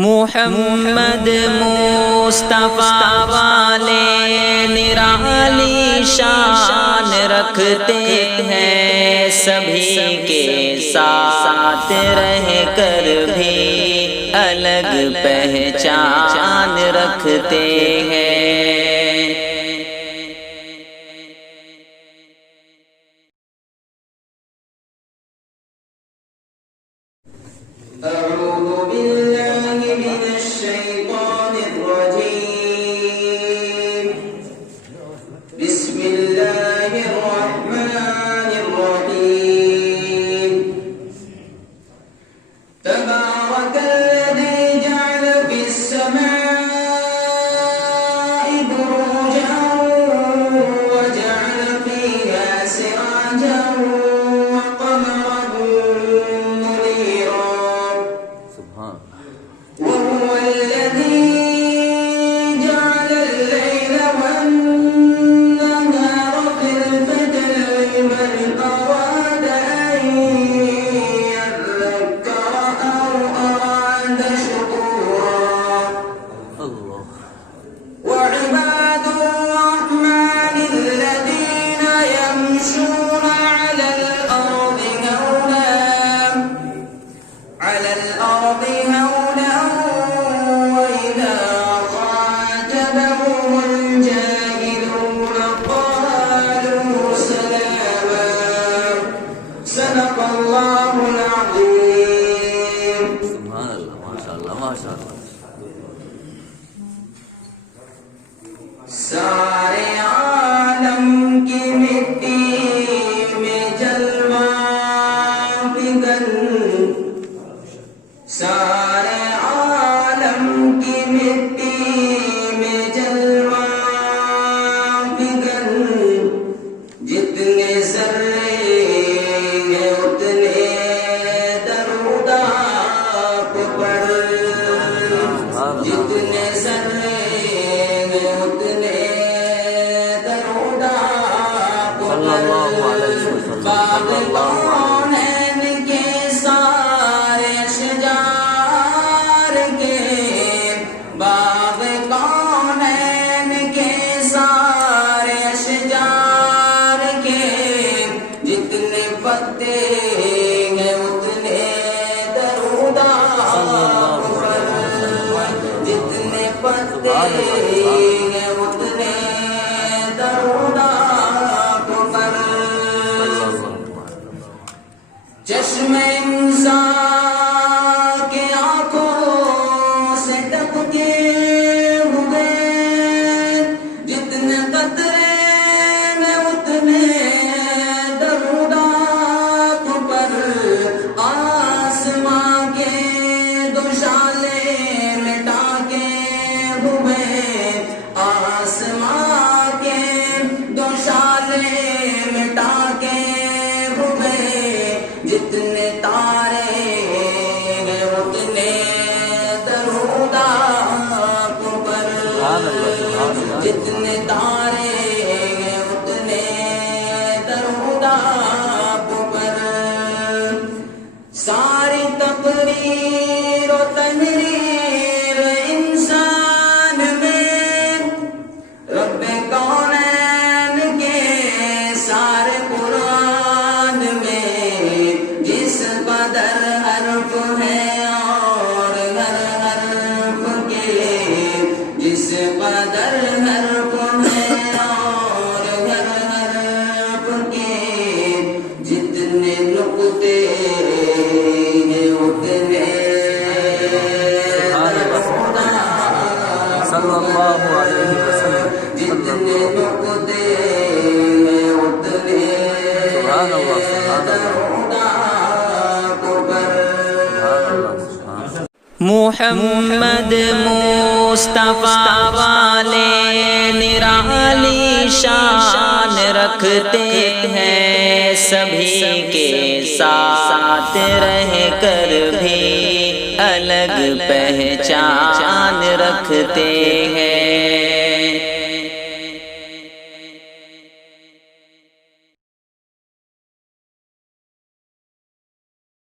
محمد مصطفیٰ والے نرالی شان رکھتے ہیں، سبھی کے ساتھ رہ کر بھی الگ پہچان رکھتے ہیں۔ أعوذ بالله من الشيطان الرجيم. بسم الله الرحمن الرحيم. تبارك الذي جعل في السماء بروجا وجعل فيها سراجا وقمرا منيرا، وهو الذي جعل الليل والنهار خلفة لمن أراد أن يذكر أو أراد شكورا. وعباد الرحمن الذين يمشون على الأرض هونا وإذا خاطبهم الجاهلون قالوا سلاما. صدق الله العظيم. سبحان اللہ، ماشاء اللہ ماشاء اللہ۔ سارے عالم کی مٹی میں جلوہ فکن، سارے عالم کی مٹی میں جلوہ فکن، جتنے ذرے ہیں اتنے درودہ پر، جتنے ذرے ہیں اتنے درودہ پر، باغ کونین کے سارے اشجار کے، باغ کونین کے سارے اشجار کے، جتنے پتے ہیں اتنے درودہ پر، جتنے پتے ہیں اتنے درودہ پر، چشم انسان کے آنکھوں سے ٹپکے ہوئے، جتنے قطرے میں اتنے درودات پر، آسمان کے دوشالے مٹا کے ہوئے، آسمان کے دوشالے مٹا کے ہوئے، جتنے تارے ہیں اتنے درودات پر، جتنے تارے ہیں اتنے درودات پر، ساری تقریر و تنریر انسان میں رب کونین کے سارے قرآن میں، جس قدر حرف ہے اور ہر حرف کے، جس قدر حرف ہے اور ہر حرف کے، جتنے نقطے ہیں اتنے صلی اللہ علیہ وسلم، جتنے نقطے ہیں اتنے سبحان اللہ، سبحان اللہ، محمد مصطفیٰ والے نرالی شان رکھتے ہیں، سبھی کے ساتھ رہ کر بھی الگ پہچان رکھتے ہیں۔